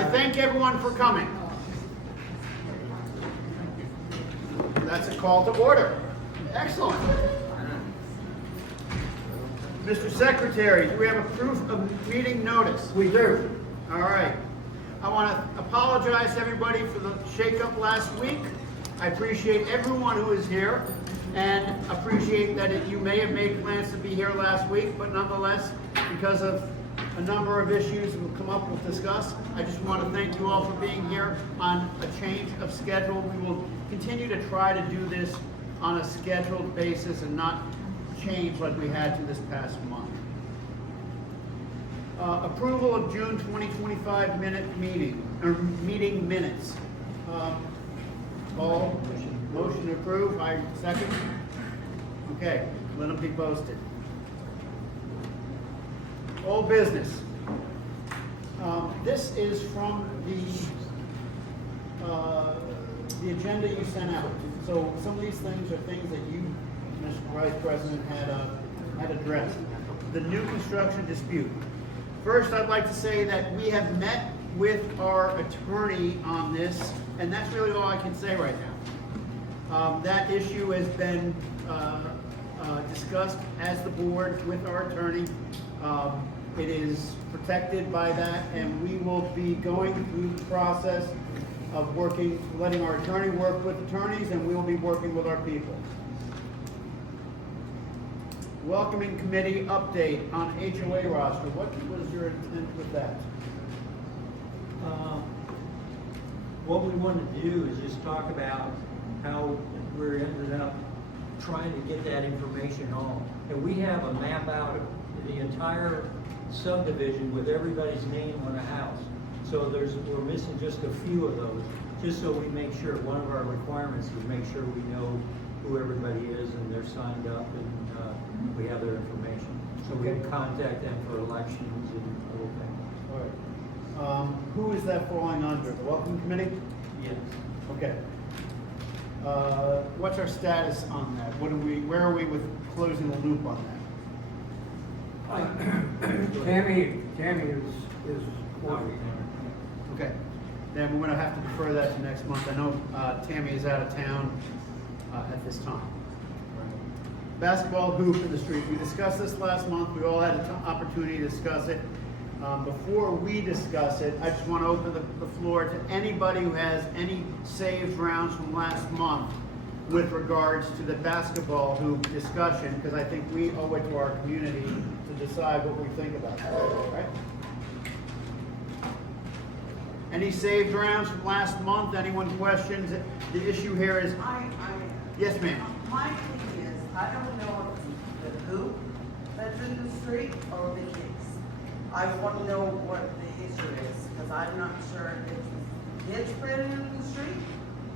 I thank everyone for coming. That's a call to order. Excellent. Mr. Secretary, do we have a proof of meeting notice? We do. All right. I want to apologize to everybody for the shakeup last week. I appreciate everyone who is here and appreciate that you may have made plans to be here last week, but nonetheless, because of a number of issues we'll come up, we'll discuss. I just want to thank you all for being here on a change of schedule. We will continue to try to do this on a scheduled basis and not change like we had to this past month. Approval of June 2025 meeting minutes. Paul, motion to approve. I second. Okay, let them be posted. Old business. This is from the agenda you sent out. So some of these things are things that you, Mr. Vice President, had addressed. The new construction dispute. First, I'd like to say that we have met with our attorney on this, and that's really all I can say right now. That issue has been discussed as the board with our attorney. It is protected by that, and we will be going through the process of letting our attorney work with attorneys, and we will be working with our people. Welcoming committee update on HOA roster. What was your intent with that? What we want to do is just talk about how we're ended up trying to get that information home. And we have a map out of the entire subdivision with everybody's name on a house. So we're missing just a few of those, just so we make sure, one of our requirements is make sure we know who everybody is and they're signed up and we have their information. So we can contact them for elections and other things. All right. Who is that falling under? The welcome committee? Yes. Okay. What's our status on that? Where are we with closing the loop on that? Tammy is working. Okay. Then we're going to have to defer that to next month. I know Tammy is out of town at this time. Basketball hoop in the street. We discussed this last month. We all had an opportunity to discuss it. Before we discuss it, I just want to open the floor to anybody who has any saved rounds from last month with regards to the basketball hoop discussion, because I think we owe it to our community to decide what we think about that, right? Any saved rounds from last month? Anyone questions? The issue here is, yes, ma'am. My thing is, I don't know if it's the hoop that's in the street or the kids. I want to know what the issue is, because I'm not sure if it's the kids spreading in the street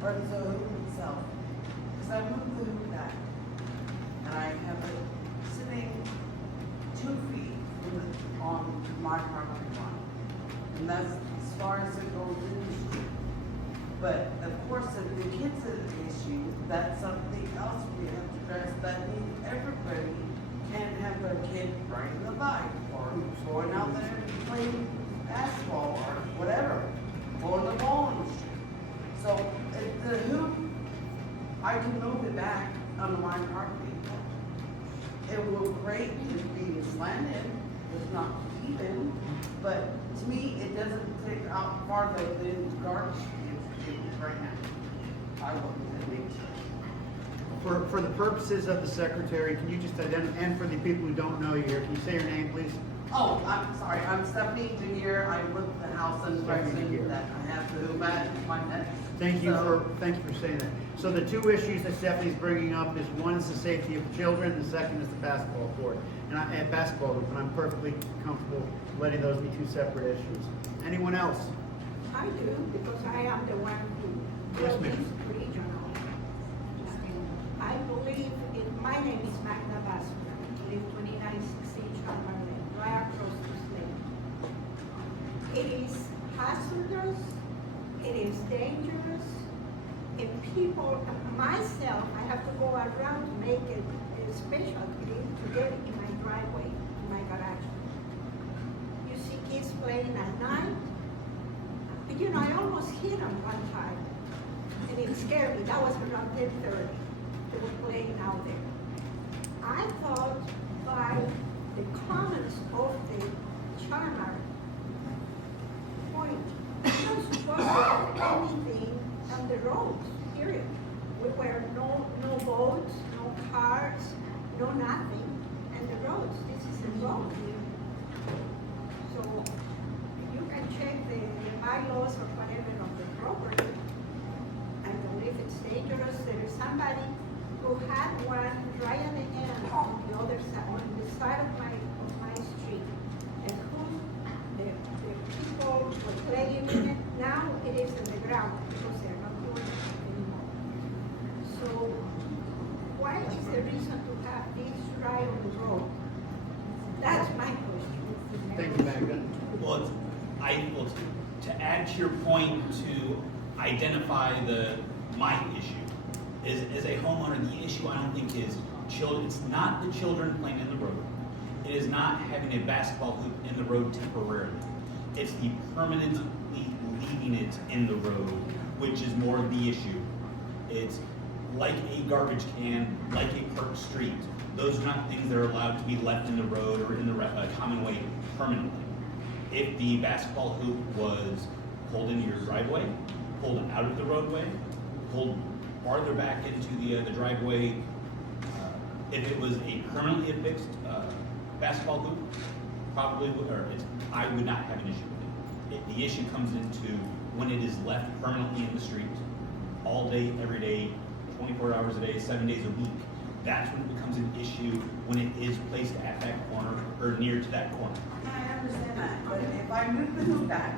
or it's the hoop itself. Because I moved the hoop back, and I have it sitting 2 feet on my property line. And that's as far as it goes in the street. But of course, if the kids are the issue, that's something else we have to address. That means everybody can have their kid riding the bike or going out there and playing basketball or whatever, throwing the ball in the street. So if the hoop, I can move it back on my property. It will great to be slanted, it's not even, but to me, it doesn't take out farther than the garbage is right now. I wouldn't think so. For the purposes of the secretary, can you just identify, and for the people who don't know you here, can you say your name, please? Oh, I'm sorry, I'm Stephanie Junior. I live in the house in Stephanie Wexington Junior. that I have to move back my next. Thank you for saying that. So the two issues that Stephanie's bringing up is, one is the safety of the children, the second is the basketball court and basketball hoop, and I'm perfectly comfortable letting those be two separate issues. Anyone else? I do, because I am the one who Yes, built ma'am. this regional. I believe, my name is Magna Basura, I live 2916 Charlotte Lane, right across the street. It is hazardous, it is dangerous, and people, myself, I have to go around to make it a specialty to get it in my driveway, in my garage. You see kids playing at night, almost hit them one time. And it scared me. That was around 10:30. They were playing out there. I thought by the comments of the charter point, we don't supposed to have anything on the roads, period. We were no boats, no cars, no nothing, and the roads, this is a road here. So you can check the bylaws or whatever of the property. I believe it's dangerous. There is somebody who had one right at the end on the other side, on the side of my street. And who, the people were playing in it. Now it is in the ground because they're not doing it anymore. So why is the reason to have this right on the road? That's my question. Thank you, Magda. Well, to add to your point, to identify my issue, is as a homeowner, the issue I don't think is children. It's not the children playing in the road. It is not having a basketball hoop in the road temporarily. It's the permanently leaving it in the road, which is more of the issue. It's like a garbage can, like a park street. Those are not things that are allowed to be left in the road or in the common way permanently. If the basketball hoop was pulled into your driveway, pulled out of the roadway, pulled farther back into the driveway, if it was a permanently affixed basketball hoop, probably would, I would not have an issue with it. The issue comes into when it is left permanently in the street, all day, every day, 24 hours a day, 7 days a week. That's when it becomes an issue, when it is placed at that corner or near to that corner. I understand that, but if I move the hoop back,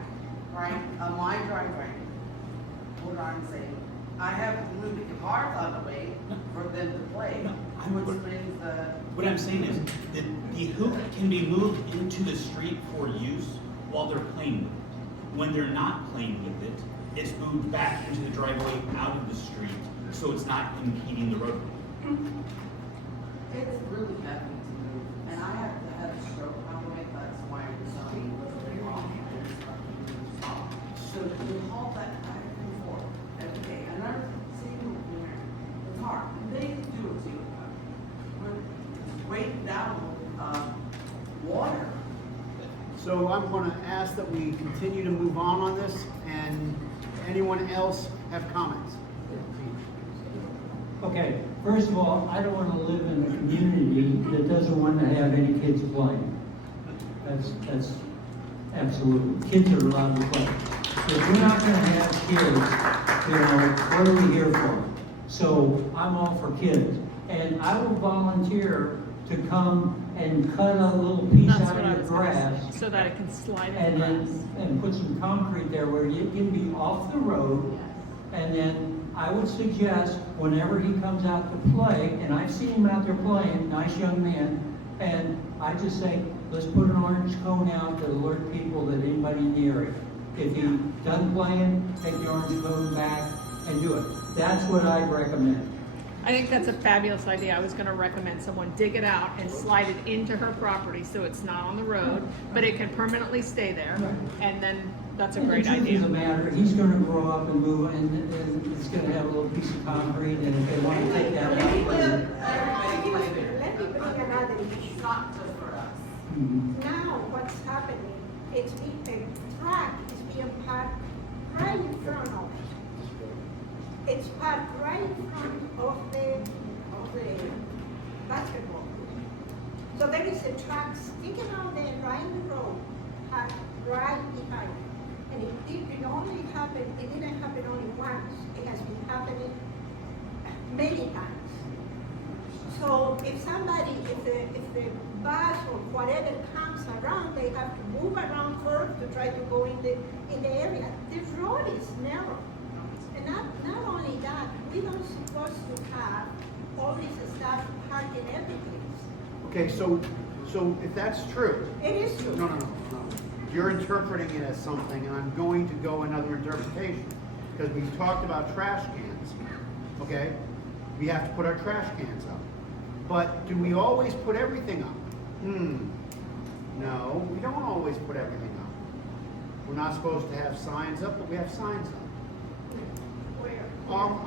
right, on my driveway, what I'm saying, I have to move the cars out of the way for them to play, No, which means the. What I'm saying is that the hoop can be moved into the street for use while they're playing with it. When they're not playing with it, it's moved back into the driveway out of the street, so it's not impeding the roadway. It's really heavy to move, and I have to have a stroke, by the way, that's why I'm sorry, what's wrong. So to haul that back and forth every day, and I'm seeing it here, it's hard, and they do it too. When it's weighted down with, water. So I'm going to ask that we continue to move on this, and anyone else have comments? Okay, first of all, I don't want to live in a community that doesn't want to have any kids playing. That's absolutely, kids are allowed to play. If we're not gonna have kids, what are we here for? So I'm all for kids, and I will volunteer to come and cut a little piece That's out what I of was the gonna grass say, so that it can slide in and the grass. then, put some concrete there where it can be off the road. And then I would suggest whenever he comes out to play, and I've seen him out there playing, nice young man, and I just say, let's put an orange cone out to alert people that anybody in the area. If he done playing, take the orange cone back and do it. That's what I'd recommend. I think that's a fabulous idea. I was gonna recommend someone dig it out and slide it into her property so it's not on the road, but it can permanently stay there. And then that's a And great the truth of the idea. matter, he's gonna grow up and move, and it's gonna have a little piece of concrete, and if they wanna take that out. Everybody play there. Let me bring another issue. It's not just for us. Mhm. Now, what's happening, it's being, a track is being parked right in front of us. It's parked right in front of the basketball. So there is a track sticking out there right in the road, parked right behind it. And it only happened, it didn't happen only once, it has been happening many times. So if somebody, if the bus or whatever comes around, they have to move around first to try to go in the area. The road is narrow. And not only that, we don't supposed to have all this stuff parked in every place. Okay, so if that's true, It is true. no. You're interpreting it as something, and I'm going to go another interpretation. Because we've talked about trash cans, okay? We have to put our trash cans up. But do we always put everything up? No, we don't always put everything up. We're not supposed to have signs up, but we have signs up. Where?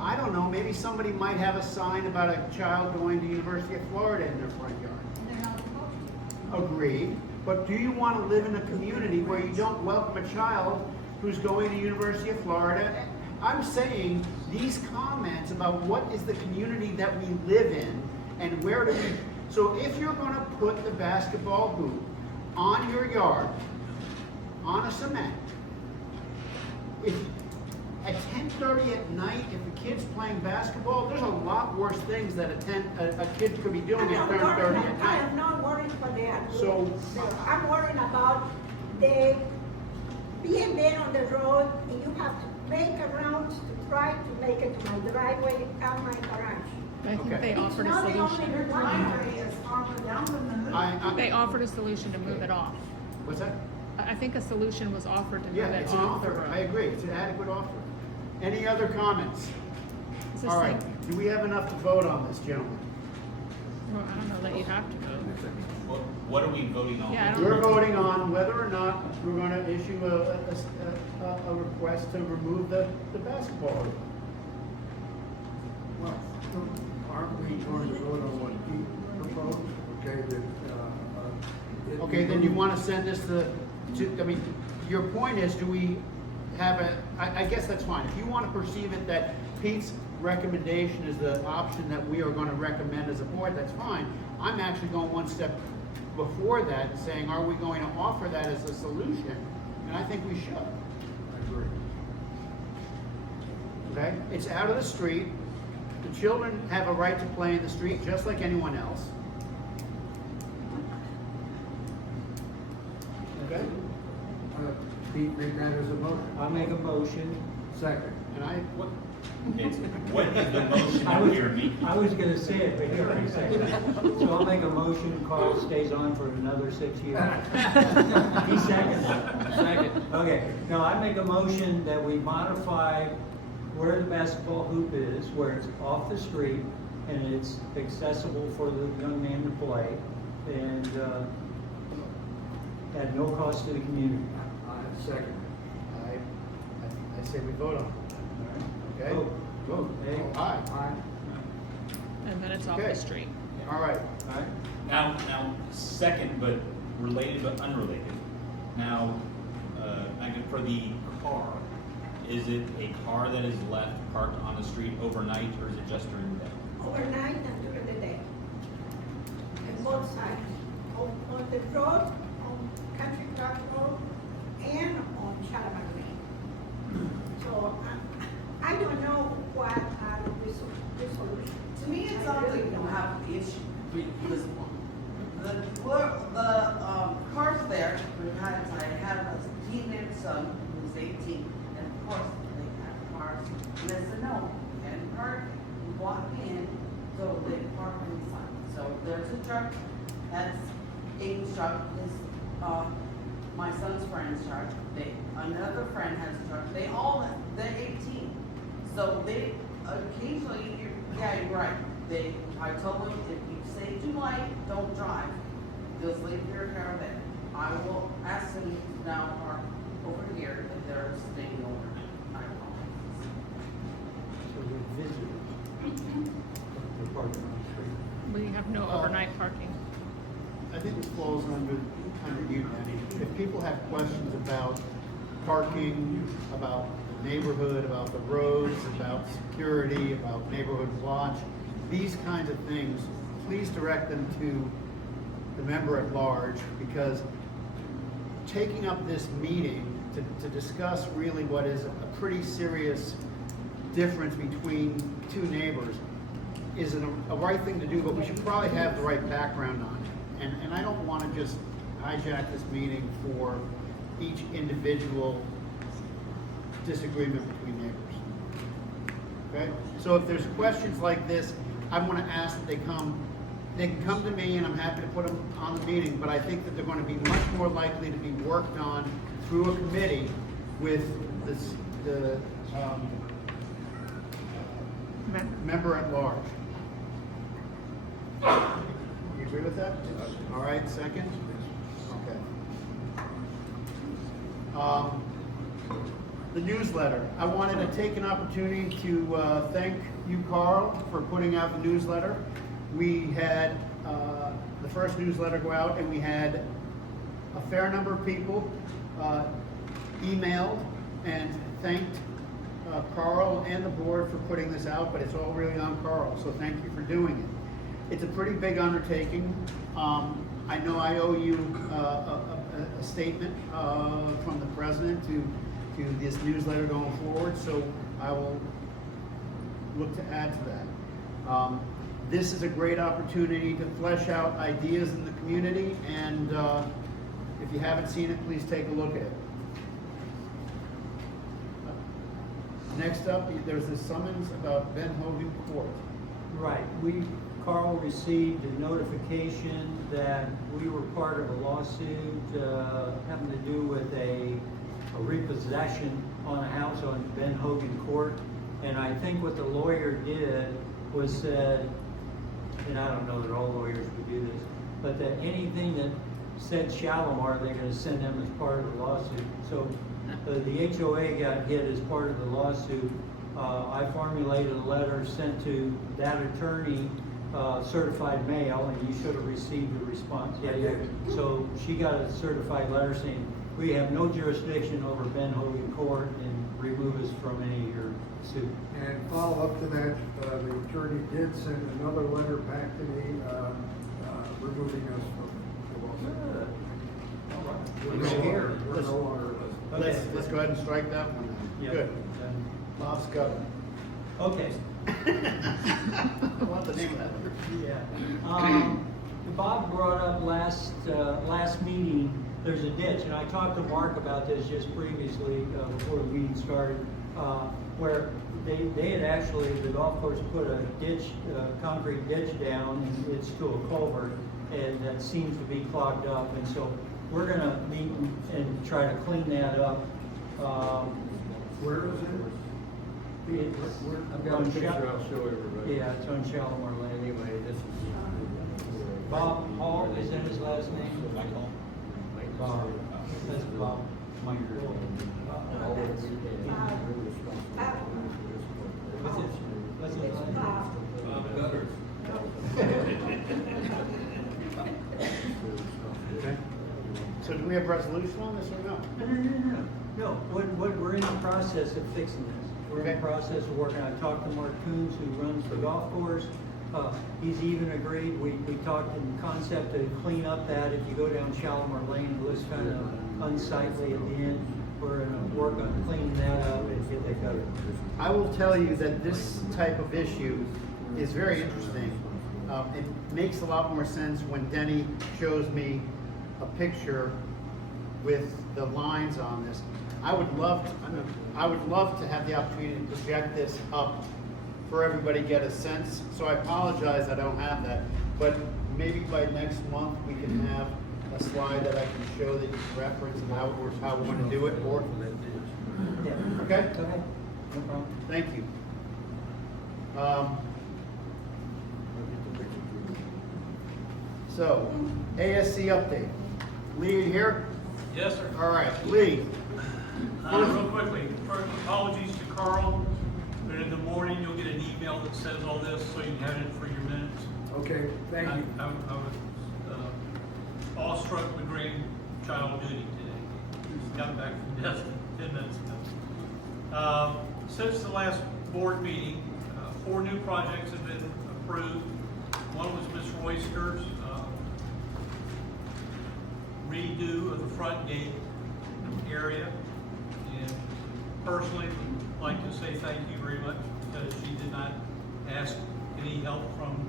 I don't know, maybe somebody might have a sign about a child going to University of Florida in their front yard. They're not supposed to. Agreed, but do you want to live in a community where you don't welcome a child who's going to University of Florida? I'm saying these comments about what is the community that we live in and where do we, so if you're gonna put the basketball hoop on your yard, on a cement, if, at 10:30 at night, if a kid's playing basketball, there's a lot worse things that a kid could be doing at 10:30 at I night. am not worried for that. So- I'm worried about the being there on the road and you have to make a round to try to make it to my driveway and my garage. I think Okay. they It's offered a not the only solution. Your one. driveway is farther down than the hoop. They offered a solution to move it off. What's that? I think a solution was offered to move Yeah, it it's an off the offer, road. I agree, it's an adequate offer. Any other comments? Is this All like- right, do we have enough to vote on this, gentlemen? Well, I don't know that you have to vote. What are we voting on? Yeah, I don't- We're voting on whether or not we're gonna issue a request to remove the basketball hoop. Well, aren't we going to vote on what Pete proposed? Okay, that, Okay, then you wanna send this I mean, your point is, do we have I guess that's fine. If you wanna perceive it that Pete's recommendation is the option that we are gonna recommend as a board, that's fine. I'm actually going one step before that, saying, are we going to offer that as a solution? And I think we should. I agree. Okay? It's out of the street. The children have a right to play in the street just like anyone else. Okay? Pete, make that as a motion. I make a motion. Second. And What is the motion I that was, we are making? I was gonna say it, but you already said it. So I'll make a motion, Carl stays on for another 6 years. He seconds it. Second. Okay, no, I make a motion that we modify where the basketball hoop is, where it's off the street and it's accessible for the young man to play and, at no cost to the community. Second. I say we vote on it. Okay? Vote. Vote. Okay. Aye. Aye. And then it's off Okay. the street. All right. All right? Now, second, but related but unrelated. Now, Megan, for the car, is it a car that is left parked on the street overnight, or is it just during the day? Overnight and during the day. On both sides. On the road, on Country Club Road, and on Shalimar Lane. So I don't know what are the solution. To me, it I sounds really like you don't. have the issue with the cars there, I have a teenage son who's 18, and of course, they have cars, and I said, no, and park, you walk in, so they park inside. So there's a truck, that's Aiden's truck, is, my son's friend's truck, another friend has a truck, they're 18. So they, occasionally, yeah, you're right, I told them, if you say too light, don't drive, just leave your car there. I will ask them to now park over here if they're staying overnight. I promise. So the visitors, they're parked on the street. We have no overnight parking. I think this falls under you, Penny. If people have questions about parking, about the neighborhood, about the roads, about security, about neighborhood watch, these kinds of things, please direct them to the member at large, because taking up this meeting to discuss really what is a pretty serious difference between two neighbors is a right thing to do, but we should probably have the right background on it. And I don't want to just hijack this meeting for each individual disagreement between neighbors. Okay? So if there's questions like this, I want to ask that they can come to me, and I'm happy to put them on the meeting, but I think that they're going to be much more likely to be worked on through a committee with the member at large. You agree with that? All right, second? Okay. the newsletter. I wanted to take an opportunity to thank you, Carl, for putting out the newsletter. We had the first newsletter go out, and we had a fair number of people emailed and thanked Carl and the board for putting this out, but it's all really on Carl, so thank you for doing it. It's a pretty big undertaking. I know I owe you a statement from the president to this newsletter going forward, so I will look to add to that. This is a great opportunity to flesh out ideas in the community, and if you haven't seen it, please take a look at it. Next up, there's a summons about Ben Hogan Court. Right, Carl received a notification that we were part of a lawsuit having to do with a repossession on a house on Ben Hogan Court. And I think what the lawyer did was said, and I don't know that all lawyers would do this, but that anything that said Shalimar, they're gonna send them as part of the lawsuit. So the HOA got hit as part of the lawsuit. I formulated a letter sent to that attorney, certified mail, and you should have received a response. Yeah. So she got a certified letter saying, we have no jurisdiction over Ben Hogan Court, and remove us from any of your suit. And follow up to that, the attorney did send another letter back to me, removing us from the lawsuit. We're scared. We're no longer. Let's go ahead and strike that one. Yeah. Good. Bob's got it. Okay. I want the name of that. Yeah. Bob brought up last meeting, there's a ditch, and I talked to Mark about this just previously, before the meeting started, where they had actually, the golf course put a ditch, concrete ditch down, and it's to a culvert, and that seems to be clogged up, and so we're gonna meet and try to clean that up. Where is it? I've got a picture, I'll show everybody. Yeah, it's on Shalimar Lane. Anyway, this is Bob Hall, is that his last name? Michael? Bob, that's Bob Meyer. What's his last name? Gutters. Okay. So do we have resolution on this or no? No, we're in the process of fixing this. We're in Okay. the process of working. I talked to Mark Coons, who runs the golf course. He's even agreed, we talked in concept to clean up that, if you go down Shalimar Lane, it looks kind of unsightly at the end. We're gonna work on cleaning that up and get that better. I will tell you that this type of issue is very interesting. It makes a lot more sense when Denny shows me a picture with the lines on this. I would love to have the opportunity to project this up for everybody to get a sense. So I apologize I don't have that, but maybe by next month we can have a slide that I can show that you can reference and how we're going to do it. Or Yeah. okay, Go ahead, no problem. thank you. So, ASC update. Lee, you here? Yes, sir. All right, Lee. Real quickly, first, apologies to Carl, but in the morning, you'll get an email that says all this, so you can have it for your minutes. Okay, thank you. I was awestruck with grandchild duty today. Just got back from Destin 10 minutes ago. Since the last board meeting, 4 new projects have been approved. One was Ms. Royster's redo of the front gate area. And personally, would like to say thank you very much, because she did not ask any help from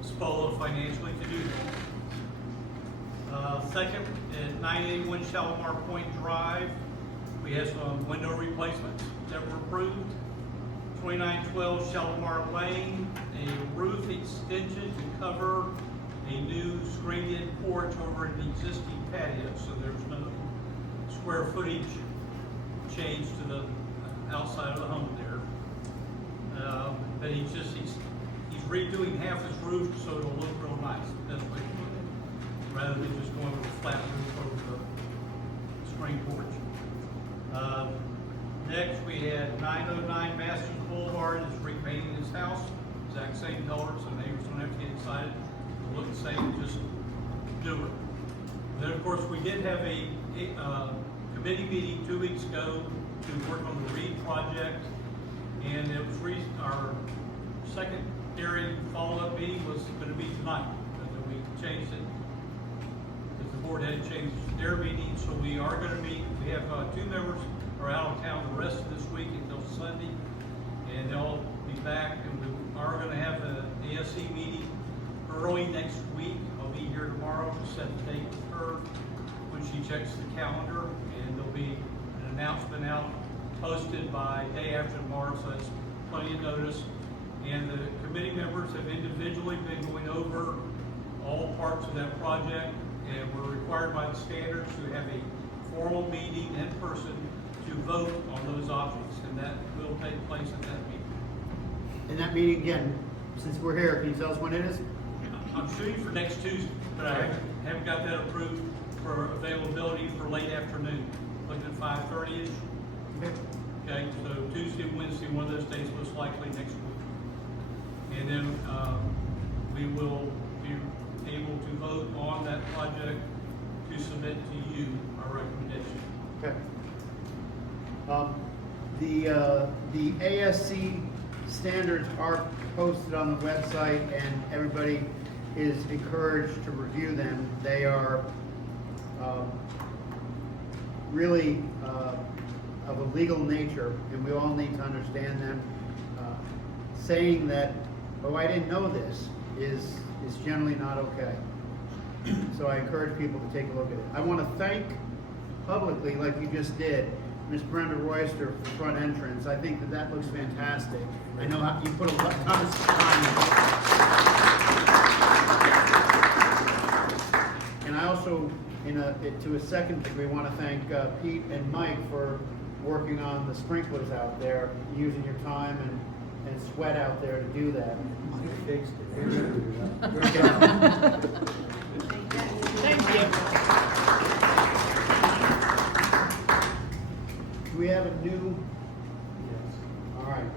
SPOLA financially to do that. Second, at 981 Shalimar Point Drive, we have some window replacements that were approved. 2912 Shalimar Lane, a roof extension to cover a new screened-in porch over an existing patio, so there's no square footage change to the outside of the home there. But he's redoing half his roof so it'll look real nice, that's what he's doing, rather than just going with a flat roof over the screen porch. 909 Masters Boulevard is repainting his house, exact same color, so neighbors don't have to get excited. It'll look the same, just do it. Then, of course, we did have a committee meeting 2 weeks ago to work on the Reed project, and it was our secondary follow-up meeting was going to be tonight, but then we changed it because the board had changed their meeting, so we are going to meet. We have 2 members are out of town the rest of this week until Sunday, and they'll be back, and we are going to have an ASC meeting early next week. I'll be here tomorrow to set the date with her when she checks the calendar, and there'll be an announcement out posted by day after tomorrow, so that's plenty of notice. And the committee members have individually been going over all parts of that project, and we're required by the standards to have a formal meeting in person to vote on those objects, and that will take place at that meeting. And that meeting, again, since we're here, can you tell us when it is? I'm shooting for next Tuesday, but I haven't got that approved for availability for late afternoon, looking at 5:30ish. Okay, so Tuesday, Wednesday, one of those days, most likely next week. And then we will be able to vote on that project to submit to you our recommendation. Okay. The ASC standards are posted on the website, and everybody is encouraged to review them. They are really of a legal nature, and we all need to understand them. Saying that, oh, I didn't know this, is generally not okay. So I encourage people to take a look at it. I want to thank publicly, like you just did, Miss Brenda Royster for front entrance. I think that looks fantastic. I know how you put a lot of time in. And I also, to a second degree, want to thank Pete and Mike for working on the sprinklers out there, using your time and sweat out there to do that. Fixed it. Thank you. Do we have a new? Yes. All right.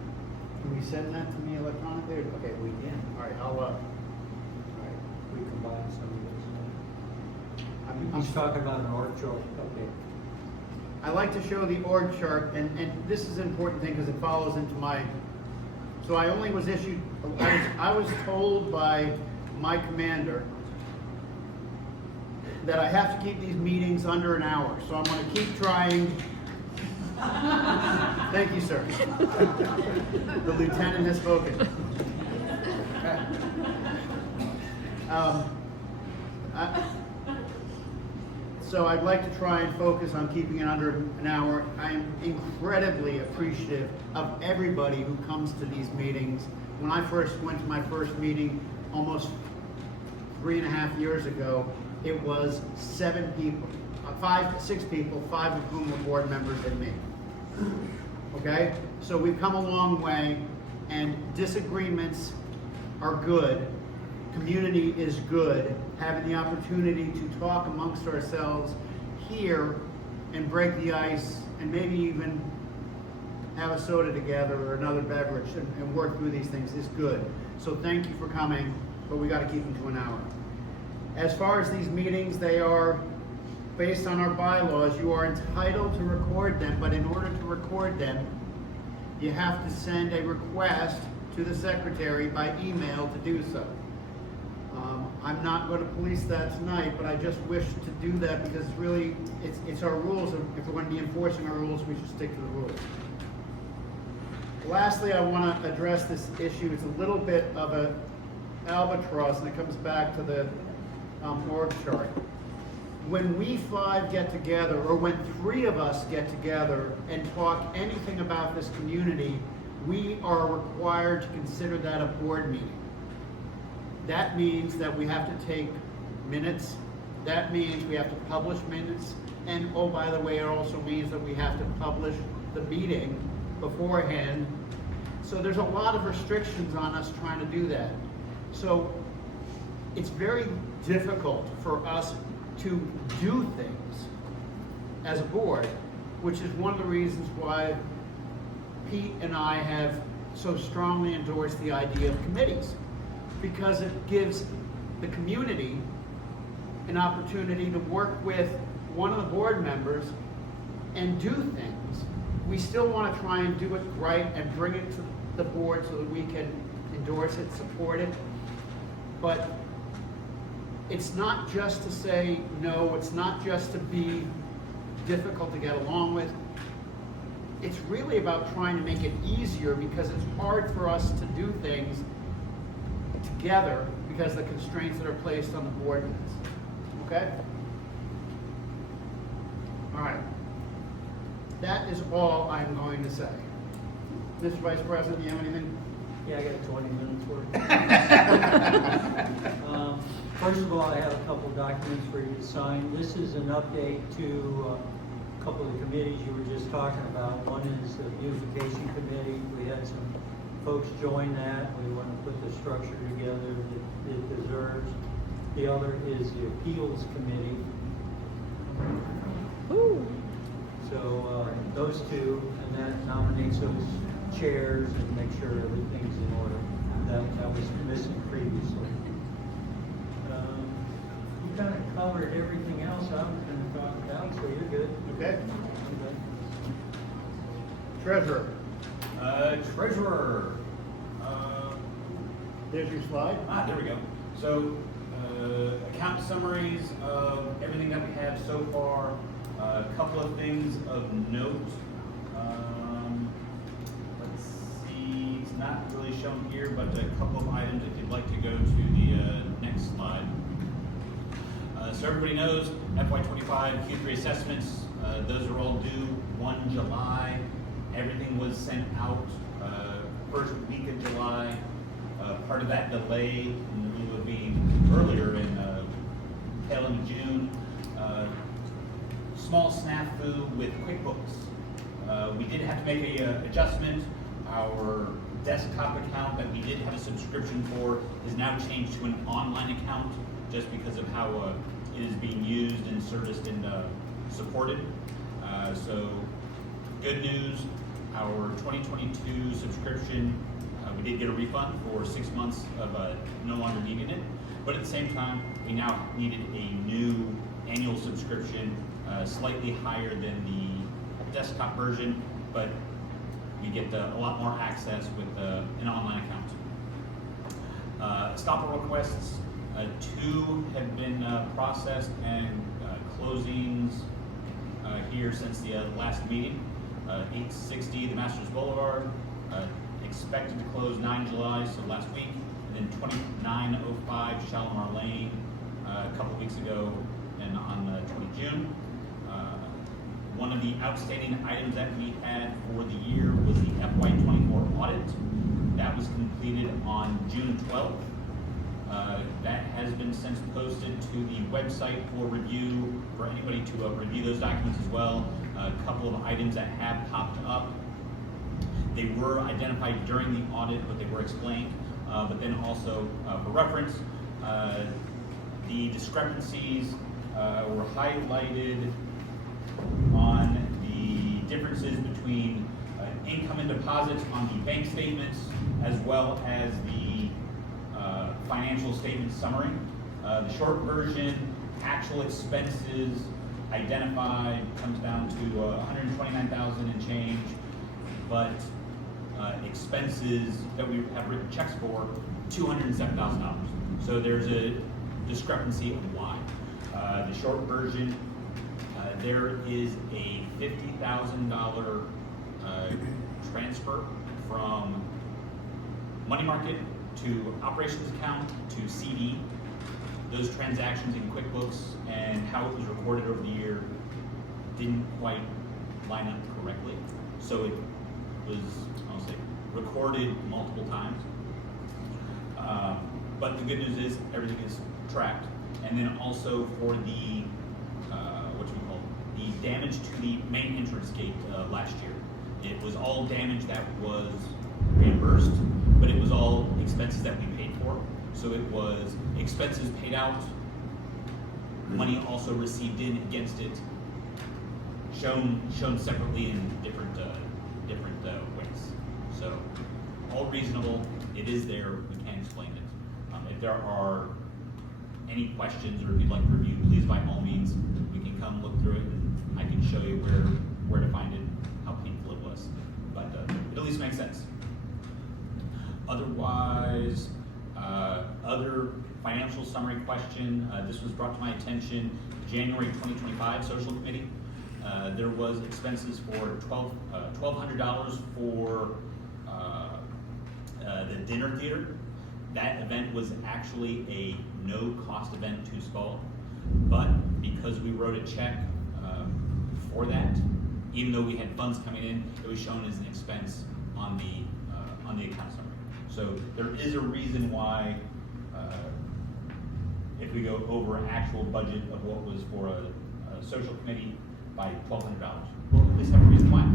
Can we send that to me electronically? Okay, we can. All right, I'll. All right. We combined some of this. I'm He's talking about an org chart. Okay. I like to show the org chart, and this is an important thing because it follows into my. So I only was issued. I was told by my commander that I have to keep these meetings under an hour. So I'm going to keep trying. Thank you, sir. The lieutenant has spoken. So I'd like to try and focus on keeping it under an hour. I am incredibly appreciative of everybody who comes to these meetings. When I first went to my first meeting almost 3.5 years ago, it was 7 people, 6 people, 5 of whom were board members and me. Okay? So we've come a long way, and disagreements are good. Community is good. Having the opportunity to talk amongst ourselves here and break the ice and maybe even have a soda together or another beverage and work through these things is good. So thank you for coming, but we got to keep them to an hour. As far as these meetings, they are based on our bylaws. You are entitled to record them, but in order to record them, you have to send a request to the secretary by email to do so. I'm not going to police that tonight, but I just wish to do that because really, it's our rules. If we're going to be enforcing our rules, we should stick to the rules. Lastly, I want to address this issue. It's a little bit of an albatross, and it comes back to the org chart. When we 5 get together, or when 3 of us get together and talk anything about this community, we are required to consider that a board meeting. That means that we have to take minutes. That means we have to publish minutes. And oh, by the way, it also means that we have to publish the meeting beforehand. So there's a lot of restrictions on us trying to do that. So it's very difficult for us to do things as a board, which is one of the reasons why Pete and I have so strongly endorsed the idea of committees, because it gives the community an opportunity to work with one of the board members and do things. We still want to try and do it right and bring it to the board so that we can endorse it, support it. But it's not just to say no, it's not just to be difficult to get along with. It's really about trying to make it easier, because it's hard for us to do things together because of the constraints that are placed on the board minutes. Okay? All right. That is all I'm going to say. Mr. Vice President, do you have anything? Yeah, I got 20 minutes worth. First of all, I have a couple of documents for you to sign. This is an update to a couple of the committees you were just talking about. One is the beautification committee. We had some folks join that. We want to put the structure together that it deserves. The other is the appeals committee. Ooh. So those two, and that nominates those chairs and make sure everything's in order. That was missing previously. You kind of covered everything else I was going to talk about, so you're good. Okay. I'm good. Treasurer, Treasurer. there's your slide. There we go. So, account summaries of everything that we have so far. A couple of things of note. Let's see, it's not really shown here, but a couple of items if you'd like to go to the next slide. So everybody knows FY25 Q3 assessments, those are all due 1 July. Everything was sent out first week of July. Part of that delay in lieu of being earlier in tail end of June. Small snafu with QuickBooks. We did have to make a adjustment. Our desktop account that we did have a subscription for is now changed to an online account, just because of how it is being used and serviced and supported. So good news, our 2022 subscription, we did get a refund for 6 months of no longer needing it, but at the same time, we now needed a new annual subscription, slightly higher than the desktop version, but we get a lot more access with an online account. Stopper requests, 2 have been processed, and closings here since the last meeting. 860 the Masters Boulevard, expected to close 9 July, so last week, and then 2905 Shalimar Lane a couple weeks ago, and on 20 June. One of the outstanding items that we had for the year was the FY24 audit. That was completed on June 12th. That has been since posted to the website for review, for anybody to review those documents as well. A couple of items that have popped up. They were identified during the audit, but they were explained. But then also, for reference, the discrepancies were highlighted on the differences between income and deposits on the bank statements, as well as the financial statement summary. The short version, actual expenses identified comes down to 129,000 and change, but expenses that we have written checks for, $207,000. So there's a discrepancy of why. The short version, there is a $50,000 transfer from money market to operations account to CD. Those transactions in QuickBooks and how it was recorded over the year didn't quite line up correctly. So it was, I'll say, recorded multiple times. But the good news is everything is tracked. And then also for the, the damage to the main entrance gate last year. It was all damage that was reimbursed, but it was all expenses that we paid for. So it was expenses paid out, money also received in against it, shown separately in different different ways. So, all reasonable, it is there, we can explain it. If there are any questions or if you'd like to review, please by all means, we can come look through it and I can show you where to find it, how painful it was. But it at least makes sense. Otherwise, other financial summary question, this was brought to my attention, January 2025 Social Committee. There was expenses for $1,200 for the dinner theater. That event was actually a no-cost event to Skull, but because we wrote a check for that, even though we had funds coming in, it was shown as an expense on the account summary. So there is a reason why, if we go over an actual budget of what was for a social committee by $1,200, we'll at least have a reason why.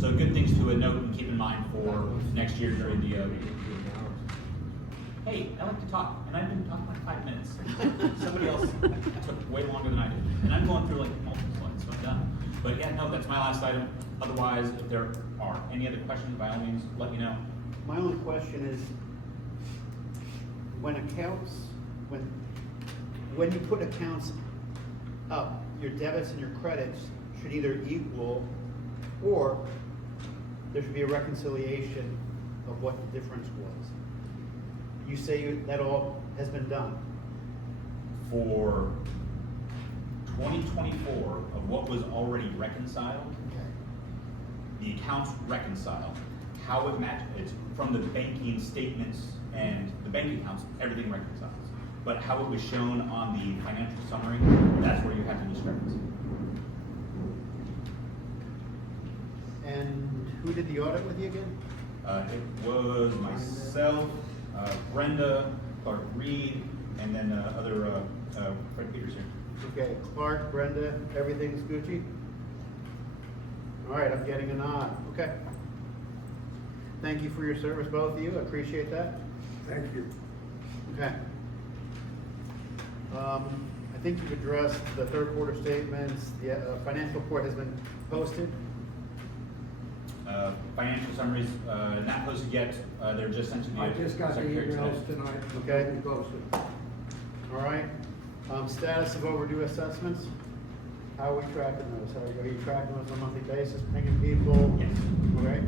So good things to note and keep in mind for next year during the. Hey, I like to talk, and I've been talking like 5 minutes. Somebody else took way longer than I did, and I'm going through like multiple slides, so I'm done. But yeah, no, that's my last item. Otherwise, if there are any other questions, by all means, let me know. My only question is, when you put accounts up, your debits and your credits should either equal, or there should be a reconciliation of what the difference was. You say that all has been done. For 2024 of what was already reconciled, the accounts reconciled. How it matches, it's from the banking statements and the bank accounts, everything reconciles. But how it was shown on the financial summary, that's where you have the discrepancy. And who did the audit with you again? It was myself, Brenda, Clark Reed, and then other Fred Peters here. Okay, Clark, Brenda, everything's Gucci? All right, I'm getting a nod. Okay. Thank you for your service, both of you. I appreciate that. Thank you. Okay. I think you've addressed the third quarter statements. The financial report has been posted. Financial summaries, not posted yet, they're just sent to the I just got the secretary today. emails tonight. Okay. We posted. All right. Status of overdue assessments. How are we tracking those? Are you tracking those on a monthly basis, pinging people? Yes. Okay.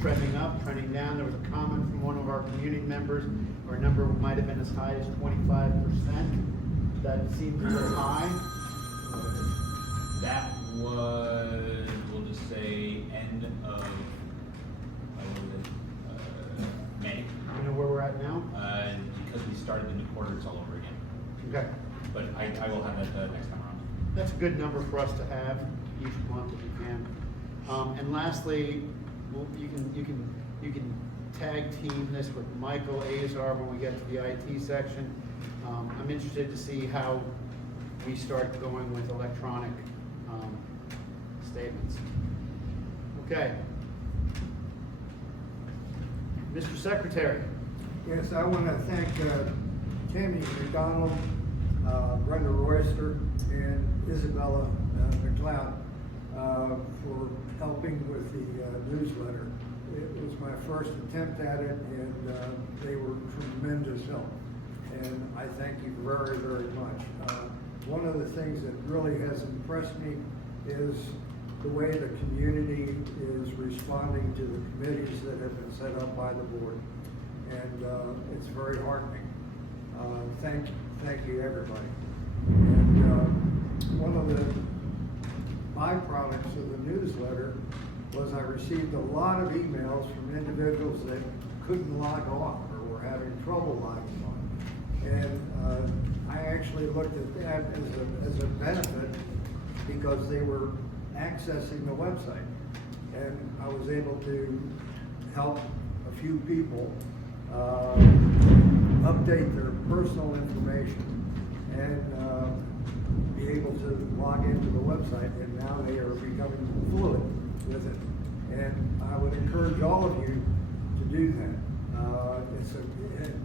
Trending up, trending down. There was a comment from one of our community members. Our number might have been as high as 25%. That seems a little high. That was, we'll just say, end of May. You know where we're at now? Because we started the new quarter, it's all over again. Okay. But I will have that next time around. That's a good number for us to have each month if we can. And lastly, you can tag team this with Michael Azar when we get to the IT section. I'm interested to see how we start going with electronic statements. Okay. Mr. Secretary. Yes, I want to thank Tammy McDonald, Brenda Royster, and Isabella McLeod for helping with the newsletter. It was my first attempt at it, and they were tremendous help. And I thank you very, very much. One of the things that really has impressed me is the way the community is responding to the committees that have been set up by the board. And it's very heartening. Thank you, everybody. And one of the byproducts of the newsletter was I received a lot of emails from individuals that couldn't log on or were having trouble logging on. And I actually looked at that as a benefit because they were accessing the website. And I was able to help a few people update their personal information and be able to log into the website, and now they are becoming fluent with it. And I would encourage all of you to do that.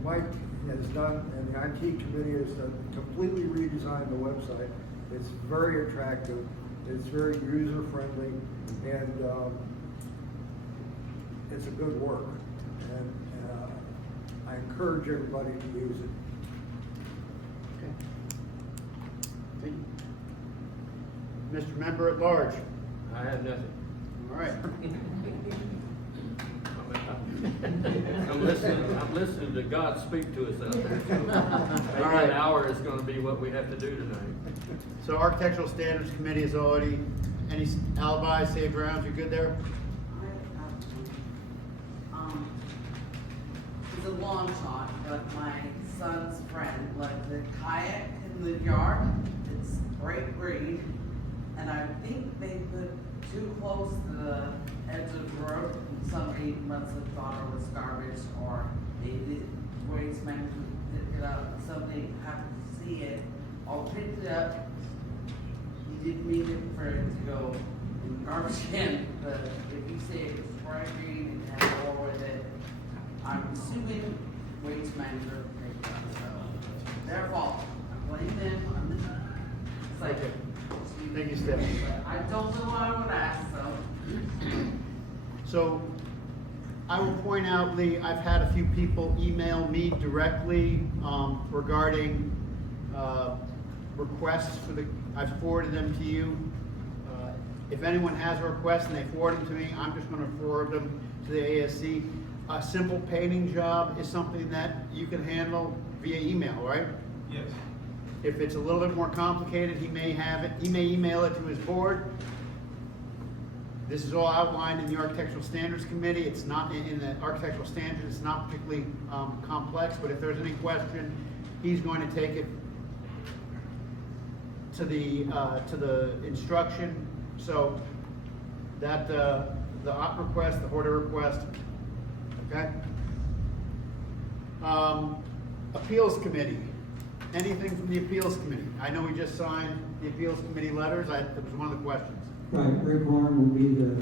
Mike has done, and the IT committee has completely redesigned the website. It's very attractive, it's very user-friendly, and it's a good work. And I encourage everybody to use it. Okay. Thank you. Mr. Member at Large. I have nothing. All right. I'm listening to God speak to us out there. So maybe All right. an hour is gonna be what we have to do tonight. So Architectural Standards Committee is already, any alibis, safe rounds, you're good there? It's a long shot, but my son's friend left the kayak in the yard. It's great breed, and I think they put too close to the edge of the road. Somebody must have thought it was garbage, or they did, waste management picked it up. Somebody happened to see it, or picked it up. He didn't mean it for it to go in the garbage can, but if you say it's bright green and has more with it, I'm assuming waste management picked it up, so their fault. I blame them. It's like, Okay. Thank you, Stephanie. but I don't know what I would ask, so. So I will point out, Lee, I've had a few people email me directly regarding requests for the, I've forwarded them to you. If anyone has a request and they forward them to me, I'm just gonna forward them to the ASC. A simple painting job is something that you can handle via email, right? Yes. If it's a little bit more complicated, he may email it to his board. This is all outlined in the Architectural Standards Committee. It's not in the Architectural Standards, it's not particularly complex, but if there's any question, he's going to take it to the instruction. So that, the op request, the order request, okay? Appeals Committee. Anything from the Appeals Committee? I know we just signed the Appeals Committee letters. That was one of the questions. Right, Rick Warren will be the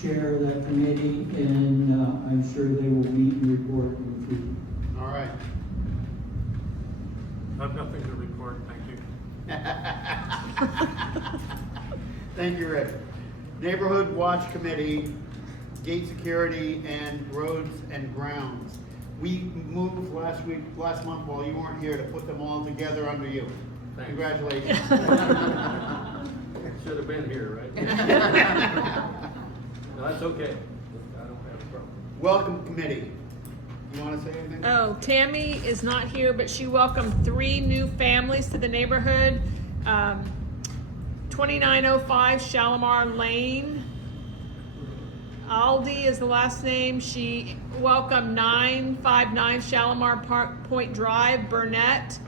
chair of that committee, and I'm sure they will meet and report with you. All right. I have nothing to report, thank you. Thank you, Rick. Neighborhood Watch Committee, Gate Security and Roads and Grounds. We moved last month while you weren't here to put them all together under you. Thanks. Congratulations. Should have been here, right? No, that's okay. I don't have a problem. Welcome Committee. You want to say anything? Oh, Tammy is not here, but she welcomed 3 new families to the neighborhood. 2905 Shalimar Lane. Aldi is the last name. She welcomed 959 Shalimar Point Drive, Burnett.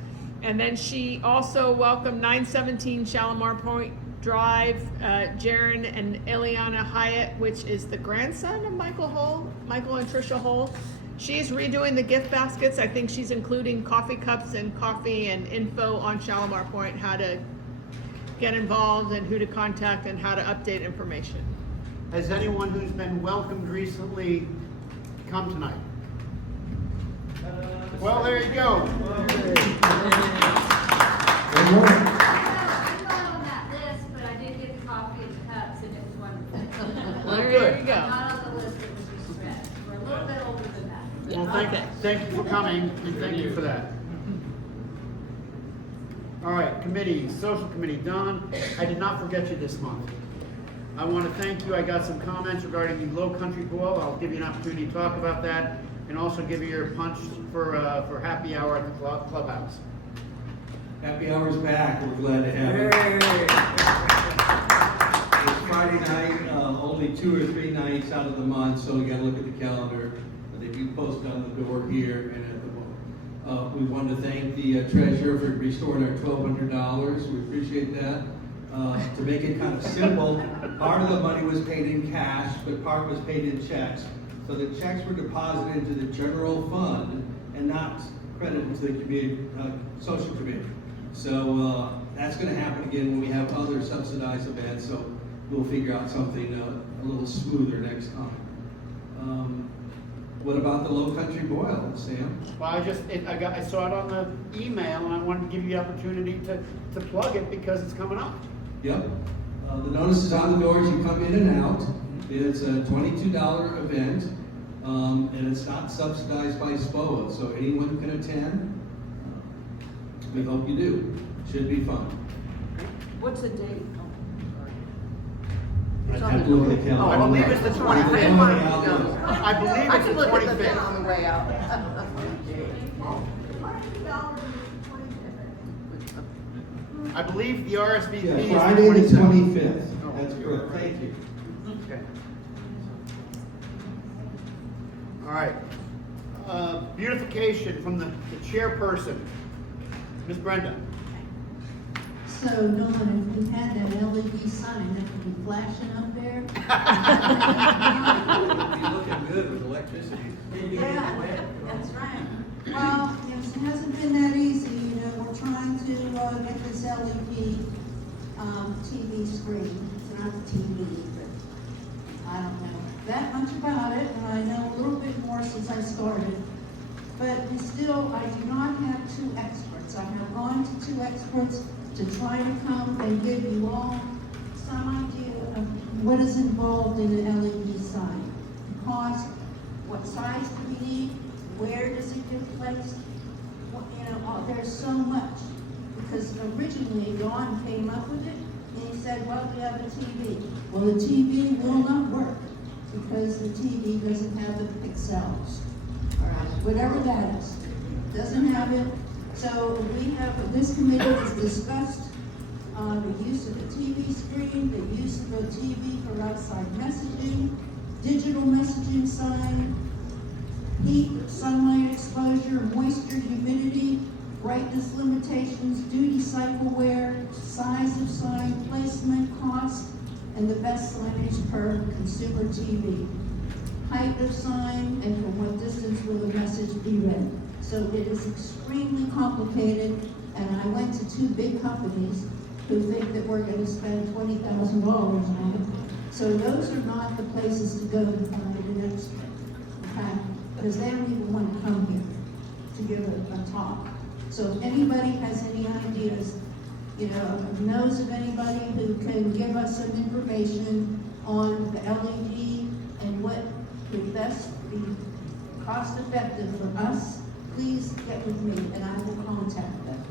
And then she also welcomed 917 Shalimar Point Drive, Jaron and Ileana Hyatt, which is the grandson of Michael and Trisha Hull. She's redoing the gift baskets. I think she's including coffee cups and coffee and info on Shalimar Point, how to get involved and who to contact and how to update information. Has anyone who's been welcomed recently come tonight? Well, there you go. Good morning. I'm not on that list, but I did get the coffee and the cups, and it was wonderful. Well, There good. you go. Not on the list that was just read. We're a little bit older than that. Well, thank you for coming, and thank you for that. All right, committee, social committee, Don, I did not forget you this month. I want to thank you. I got some comments regarding the Low Country Boil. I'll give you an opportunity to talk about that, and also give you your punch for happy hour at the clubhouse. Happy hour's back, we're glad to have it. It's Friday night, only 2 or 3 nights out of the month, so you gotta look at the calendar. They do post on the door here and at the we want to thank the treasurer for restoring our $1,200. We appreciate that. To make it kind of simple, part of the money was paid in cash, but part was paid in checks. So the checks were deposited into the general fund and not credited to the community, social committee. So that's going to happen again when we have other subsidized events. So we'll figure out something a little smoother next time. What about the Low Country Boil, Sam? Well, I saw it on the email, and I wanted to give you the opportunity to plug it because it's coming up. Yep. The notice is on the doors. You come in and out. It's a $22 event. And it's not subsidized by SPOA, so anyone can attend. We hope you do. Should be fun. What's the date? I'd have to look at the Oh, calendar. I believe it's the 25th. I believe I it's can the look at the 25th. on the way out. I believe the RSVP is Yeah, the Friday the 27th. 25th. Oh, That's you're correct. right. Thank you. Okay. All right. Beautification from the chairperson, Ms. Brenda. So, Dawn, if we had that LED sign that would be flashing up there. You're looking good with electricity. Yeah, that's right. Well, it hasn't been that easy, you know, we're trying to, get this LED, TV screen. It's not TV, but I don't know that much about it, and I know a little bit more since I started. But still, I do not have two experts. I have gone to two experts to try to come and give you all some idea of what is involved in an LED sign. The cost, what size do we need, where does it get placed? What, you know, there's so much. Because originally Don came up with it, and he said, well, we have a TV. Well, the TV will not work because the TV doesn't have the pixels. All right, whatever that is, doesn't have it. So this committee has discussed the use of the TV screen, the use of a TV for outside messaging, digital messaging sign, heat, sunlight exposure, moisture, humidity, brightness limitations, duty cycle wear, size of sign, placement, cost, and the best signage per consumer TV. Height of sign, and from what distance will the message be read. So it is extremely complicated, and I went to two big companies who think that we're gonna spend $20,000 on it. So those are not the places to go to find an expert, okay? Because they don't even want to come here to give a talk. So if anybody has any ideas, you know, knows of anybody who can give us some information on the LED and what would best be cost effective for us, please get with me and I will contact them.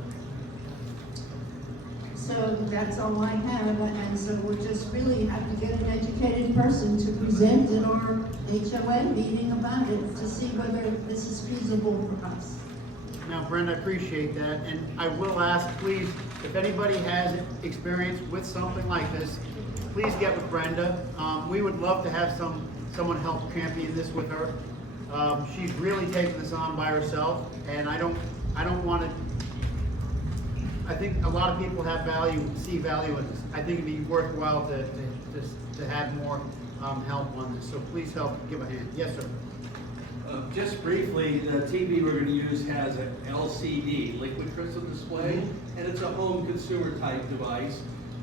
So that's all I have, and so we just really have to get an educated person to present in our HOA meeting about it to see whether this is feasible for us. Now, Brenda, I appreciate that, and I will ask, please, if anybody has experience with something like this, please get with Brenda. We would love to have someone help champion this with her. She's really taken this on by herself, and I don't want to. I think a lot of people see value in this. I think it'd be worthwhile to have more help on this. So please help, give a hand. Yes, sir. Just briefly, the TV we're going to use has an LCD, liquid crystal display, and it's a home consumer type device,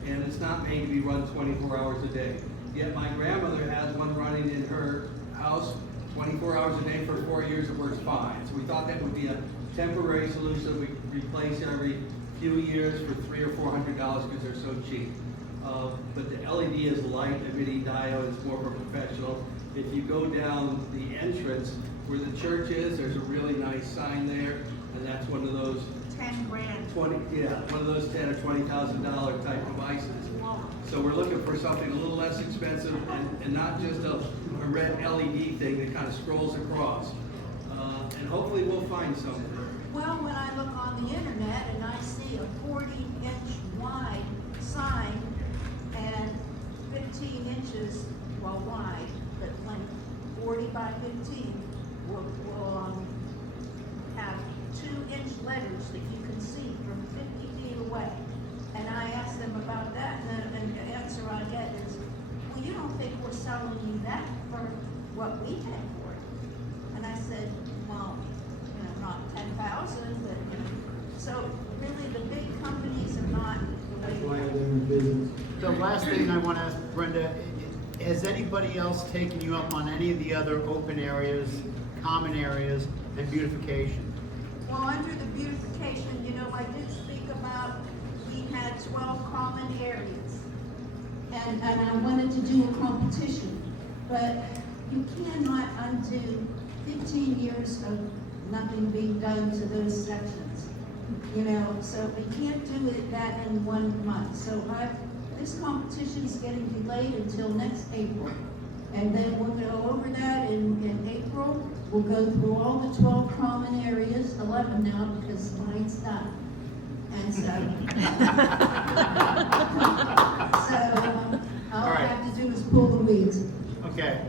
and it's not made to be run 24 hours a day. Yet my grandmother has one running in her house 24 hours a day for 4 years. It works fine. So we thought that would be a temporary solution. We replace every few years for $300 or $400 because they're so cheap. But the LED is light emitting diode. It's more for professional. If you go down the entrance where the church is, there's a really nice sign there, and that's one of those 10 grand. one of those $10,000 or $20,000 type devices. So we're looking for something a little less expensive and not just a red LED thing that kind of scrolls across. And hopefully we'll find something. Well, when I look on the internet and I see a 40-inch wide sign and 15 inches, well, wide, but like 40 by 15 will have 2-inch letters that you can see from 50 feet away. And I asked them about that, and the answer I get is, well, you don't think we're selling you that for what we pay for it? And I said, well, you know, not 10,000, but, you know. So really the big companies are not the way. The last thing I want to ask Brenda, has anybody else taken you up on any of the other open areas, common areas, and beautification? Well, under the beautification, you know, I did speak about, we had 12 common areas. And I wanted to do a competition, but you cannot undo 15 years of nothing being done to those sections. You know, so we can't do that in 1 month. So this competition is getting delayed until next April. And then we'll go over that in April. We'll go through all the 12 common areas, 11 now because mine's done. And so, all All I right. have to do is pull the weeds. Okay,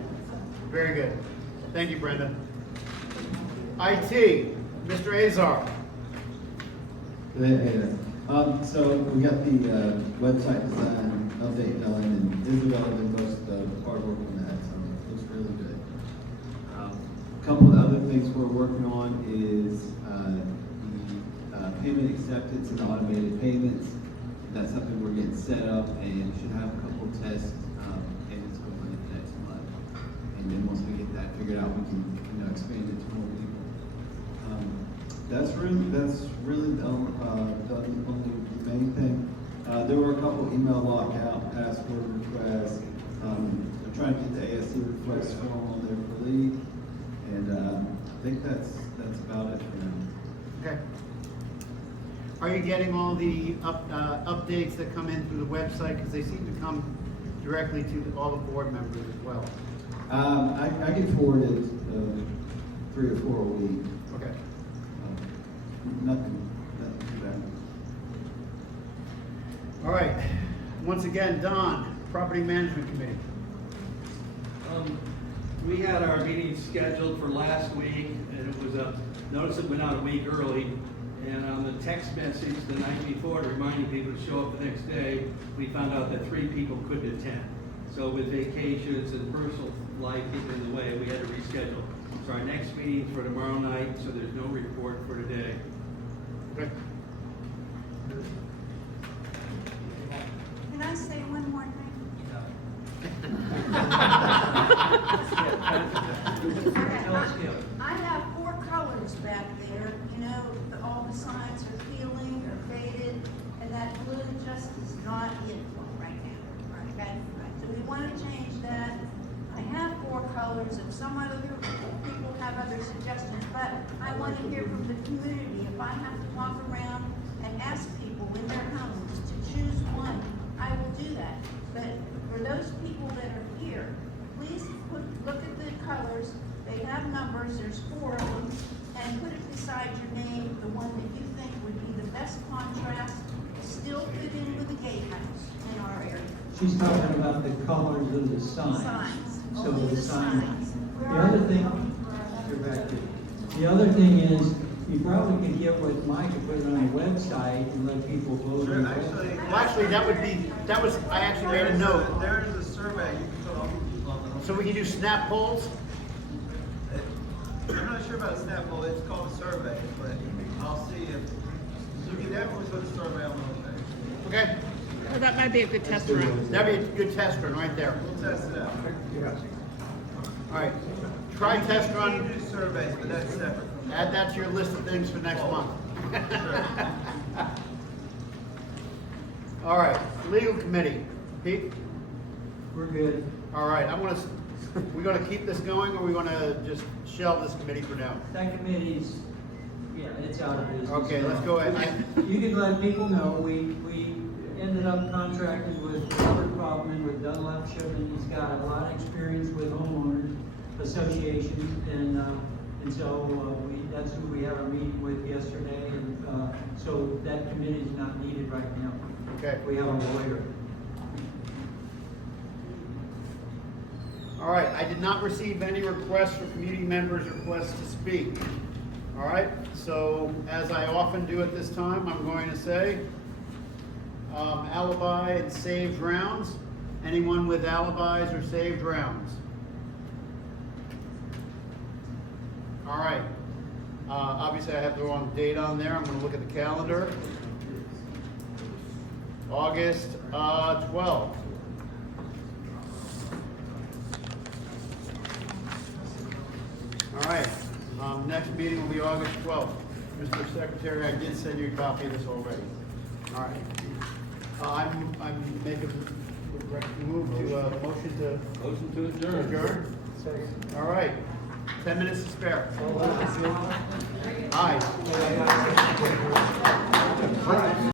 very good. Thank you, Brenda. IT, Mr. Azar. Hey there. So we got the website design update done, and Isabella did most of the hard work on that, so it looks really good. A couple of other things we're working on is the payment acceptance and automated payments. That's something we're getting set up, and should have a couple test payments going in next month. And then once we get that figured out, we can expand it to more people. That's really the only main thing. There were a couple email lockout, password requests. We're trying to get the ASC request form on there for lead, and I think that's about it for now. Okay. Are you getting all the updates that come in through the website? Because they seem to come directly to all the board members as well. I get forwarded 3 or 4 a week. Okay. Nothing too bad. All right. Once again, Don, Property Management Committee. We had our meeting scheduled for last week, and it was notice it went out a week early. And on the text message the night before, reminding people to show up the next day, we found out that 3 people couldn't attend. So with vacations and personal life getting in the way, we had to reschedule. So our next meeting's for tomorrow night, so there's no report for today. Okay. Can I say one more thing? I have 4 colors back there, you know, all the signs are peeling or faded, and that blue just is not it right now, okay? So we want to change that. I have 4 colors, if some other people have other suggestions, but I want to hear from the community. If I have to walk around and ask people in their homes to choose one, I will do that. But for those people that are here, please look at the colors. They have numbers, there's 4 of them, and put it beside your name, the one that you think would be the best contrast, still fit in with the gatehouse in our area. She's talking about the colors of the signs. Signs, So only the the sign. signs. The other thing, you're back there. The other thing is, you probably could get with Mike and put it on a website and let people vote. Sure, on actually. it. Well, actually, that was, I actually made a note. There is a survey, you can put all people on the. So we can do snap polls? I'm not sure about snap poll, it's called a survey, but I'll see if, you can definitely put a survey on the page. Okay. Oh, that might be a good test run. That'd be a good test run right there. We'll test it out. All right. Try test You run. can do surveys, but that's separate. Add that to your list of things for next month. All right, legal committee. Pete? We're good. All right, we're gonna keep this going, or we gonna just shelve this committee for now? That committee's, yeah, it's out of business. Okay, let's go ahead. You can let people know, we ended up contracting with Robert Kaufman with Dunlap Shipman. He's got a lot of experience with homeowners associations, and so that's who we had our meeting with yesterday, and so that committee is not needed right now. Okay. We have a lawyer. All right, I did not receive any requests for community members' requests to speak. All right, so as I often do at this time, I'm going to say alibi and saved rounds. Anyone with alibis or saved rounds? All right. Obviously, I have the wrong date on there. I'm going to look at the calendar. August 12th. All right. Next meeting will be August 12th. Mr. Secretary, I did send you a copy of this already. All right. I'm making move to motion to Motion to adjourn. adjourn. All right, 10 minutes to spare. Aye.